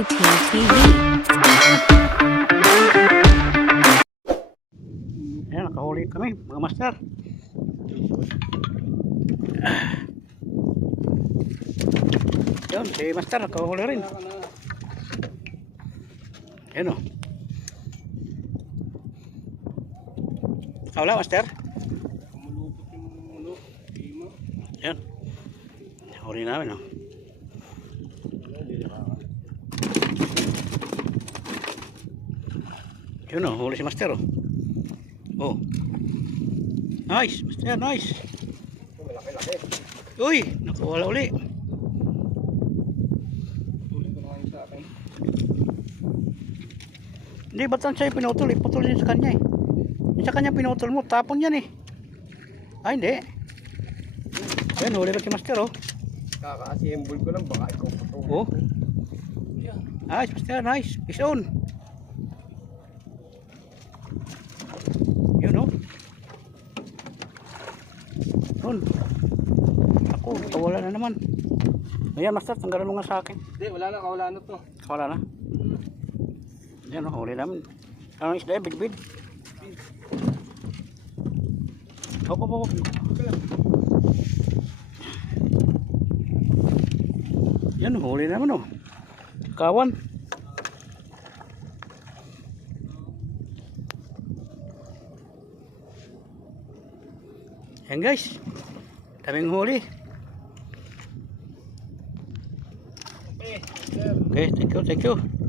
JP TV. Ayan, nakahuli kami mga master. Yun, si master nakahuli rin. Ayan o. Wala master. Ayan. Huli namin o. Yun o, huli si master o. Oh. Nice, master, nice. Malaki-laki. Uy, nakawala uli. Tuloy ko na kayo sa akin. Hindi, ba't saan sa'yo pinutol? Iputol din sa kanya eh. Yung sa kanya pinutol mo, tapon yan eh. Ay, hindi. Ayan, huli lang si master oh. Kaka-assemble ko lang, baka ikaw pa ito. Oh. Nice, master, nice. Fish on. Yun oh. Yun. Ako, kawala na naman. Ayan, master, tanggalan mo nga sa akin. Hindi, wala na, kawala na to. Kawala na. Ayan oh, huli namin. Ano isda yan, big-big. Hop, hop, hop. Yan, huli naman oh. Kawan. Yan guys. Daming huli. Okay, sir. Okay, thank you, thank you.